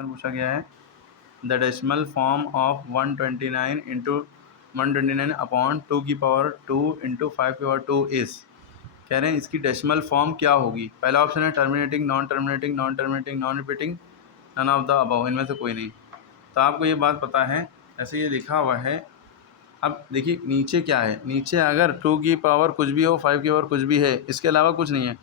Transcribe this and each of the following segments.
Question पूछा गया है the decimal form of 129 into 129 upon 2 की पावर 2 इंटू 5 की पावर 2 इस कह रहे हैं इसकी डेसिमल फॉर्म क्या होगी। पहला ऑप्शन है terminating, non terminating, non terminating, non repeating, none of the above, इनमें से कोई नहीं। तो आपको ये बात पता है, ऐसे ये लिखा हुआ है। अब देखिए नीचे क्या है, नीचे अगर 2 की पावर कुछ भी हो, 5 की पावर कुछ भी है, इसके अलावा कुछ नहीं है।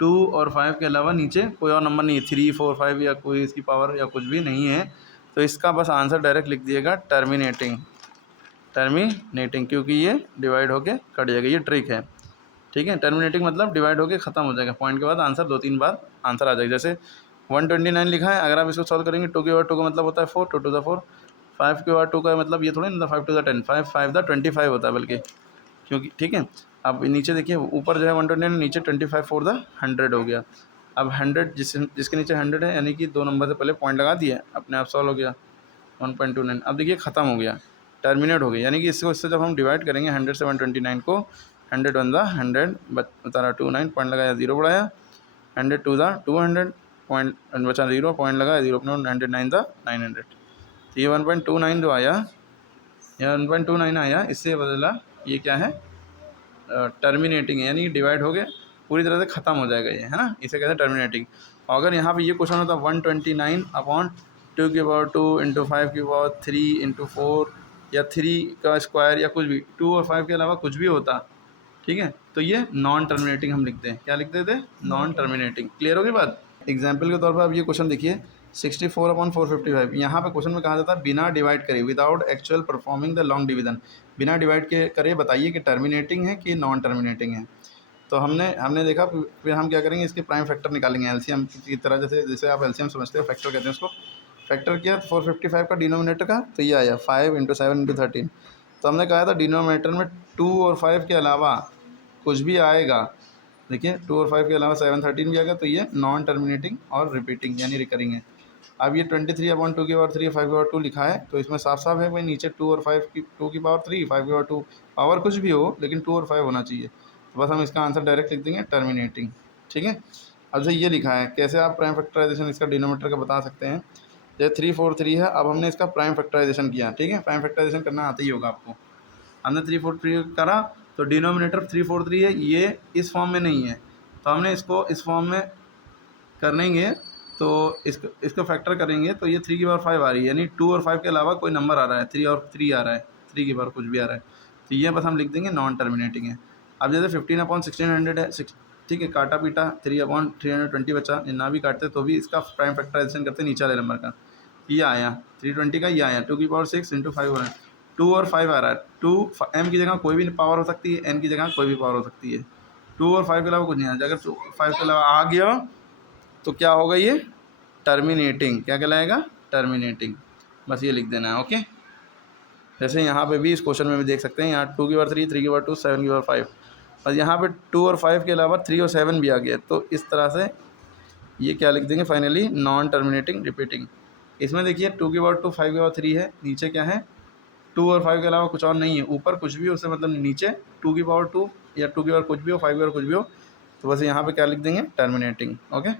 2 और 5 के अलावा नीचे कोई और नंबर नहीं है, 3, 4, 5 या कोई इसकी पावर या कुछ भी नहीं है। तो इसका बस आंसर डायरेक्ट लिख दिएगा टर्मिनेटिंग, टर्मिनेटिंग, क्योंकि ये डिवाइड होके कट जाएगा। ये ट्रिक है, ठीक है। टर्मिनेटिंग मतलब डिवाइड होके ख़त्म हो जाएगा, पॉइंट के बाद आंसर 2-3 बार आंसर आ जाएगा। जैसे 129 लिखा है, अगर आप इसको सॉल्व करेंगे 2 की पावर 2 का मतलब होता है 4, 2 टू द 4, 5 की पावर 2 का मतलब ये थोड़ी ना 5 टू द 10, 5 5 द 25 होता है बल्कि, क्योंकि ठीक है। अब नीचे देखिए, ऊपर जो है 129, नीचे 25 4 द 100 हो गया। अब 100 जिसके नीचे 100 है, यानी कि 2 नंबर से पहले पॉइंट लगा दिए, अपने आप सॉल्व हो गया 1.29। अब देखिए ख़त्म हो गया, टर्मिनेट हो गया। यानी कि इससे जब हम डिवाइड करेंगे 100 से 129 को, 100 1 द 100 बता रहा 29, पॉइंट लगाया 0 बढ़ाया, 100 2 द 200, पॉइंट बचा 0, पॉइंट लगाया 0 अपने 109 द 900। तो ये 1.29 जो आया, या 1.29 आया, इससे बदला ये क्या है, टर्मिनेटिंग है, यानी डिवाइड हो गए, पूरी तरह से ख़त्म हो जाएगा ये, है ना, इसे कहते हैं टर्मिनेटिंग। और अगर यहाँ पे ये क्वेश्चन होता 129 अपॉन 2 की पावर 2 इंटू 5 की पावर 3 इंटू 4 या 3 का स्क्वायर या कुछ भी, 2 और 5 के अलावा कुछ भी होता, ठीक है, तो ये नॉन टर्मिनेटिंग हम लिखते हैं। क्या लिखते थे? Non terminating. क्लियर होगी बात। एग्जाम्पल के तौर पर अब ये क्वेश्चन देखिए 64/455। यहाँ पे क्वेश्चन में कहा जाता है बिना डिवाइड करे, without actual performing the long division, बिना डिवाइड के करे बताइए कि टर्मिनेटिंग है कि नॉन टर्मिनेटिंग है। तो हमने देखा, फिर हम क्या करेंगे, इसके प्राइम फैक्टर निकालेंगे एलसीएम की तरह, जैसे आप एलसीएम समझते हो, फैक्टर कहते हैं उसको। फैक्टर किया 455 का डिनोमिनेटर का, तो ये आया 5 इंटू 7 इंटू 13। तो हमने कहा था डिनोमिनेटर में 2 और 5 के अलावा कुछ भी आएगा, देखिए 2 और 5 के अलावा 7 13 भी आएगा, तो ये नॉन टर्मिनेटिंग और रिपीटिंग यानी रिकरिंग है। अब ये 23/2 की पावर 3 5 की पावर 2 लिखा है, तो इसमें साफ साफ है भाई, नीचे 2 और 5 की 2 की पावर 3 5 की पावर 2, पावर कुछ भी हो लेकिन 2 और 5 होना चाहिए। तो बस हम इसका आंसर डायरेक्ट लिख देंगे टर्मिनेटिंग, ठीक है। अब जैसे ये लिखा है, कैसे आप प्राइम फैक्टराइजेशन इसका डिनोमीटर का बता सकते हैं। जैसे 343 है, अब हमने इसका प्राइम फैक्टराइजेशन किया, ठीक है, प्राइम फैक्टराइजेशन करना आता ही होगा आपको। हमने 343 करा, तो डिनोमिनेटर 343 है, ये इस फॉर्म में नहीं है, तो हमने इसको इस फॉर्म में करेंगे, तो इसको फैक्टर करेंगे, तो ये 3 की पावर 5 आ रही है, यानी 2 और 5 के अलावा कोई नंबर आ रहा है, 3 और 3 आ रहा है, 3 की पावर कुछ भी आ रहा है, तो ये बस हम लिख देंगे नॉन टर्मिनेटिंग है। अब जैसे 15/1600 है, ठीक है, काटा पीटा 3/320 बचा, ना भी काटते तो भी इसका प्राइम फैक्टराइजेशन करते नीचे वाले नंबर का, ये आया 320 का, ये आया 2 की पावर 6 इंटू 5 हो रहा है, 2 और 5 आ रहा है, 2 m की जगह कोई भी पावर हो सकती है, n की जगह कोई भी पावर हो सकती है, 2 और 5 के अलावा कुछ नहीं आता। अगर 5 के अलावा आ गया तो क्या होगा, ये टर्मिनेटिंग, क्या कहलाएगा, टर्मिनेटिंग। बस ये लिख देना है, ओके। जैसे यहाँ पे भी इस क्वेश्चन में भी देख सकते हैं, यहाँ 2 की पावर 3 3 की पावर 2 7 की पावर 5, और यहाँ पे 2 और 5 के अलावा 3 और 7 भी आ गया, तो इस तरह से ये क्या लिख देंगे फाइनली, नॉन टर्मिनेटिंग रिपीटिंग। इसमें देखिए 2 की पावर 2 5 की पावर 3 है, नीचे क्या है, 2 और 5 के अलावा कुछ और नहीं है, ऊपर कुछ भी हो उससे मतलब नीचे 2 की पावर 2 या 2 की पावर कुछ भी हो, 5 की पावर कुछ भी हो, तो बस यहाँ पे क्या लिख देंगे, टर्मिनेटिंग, ओके।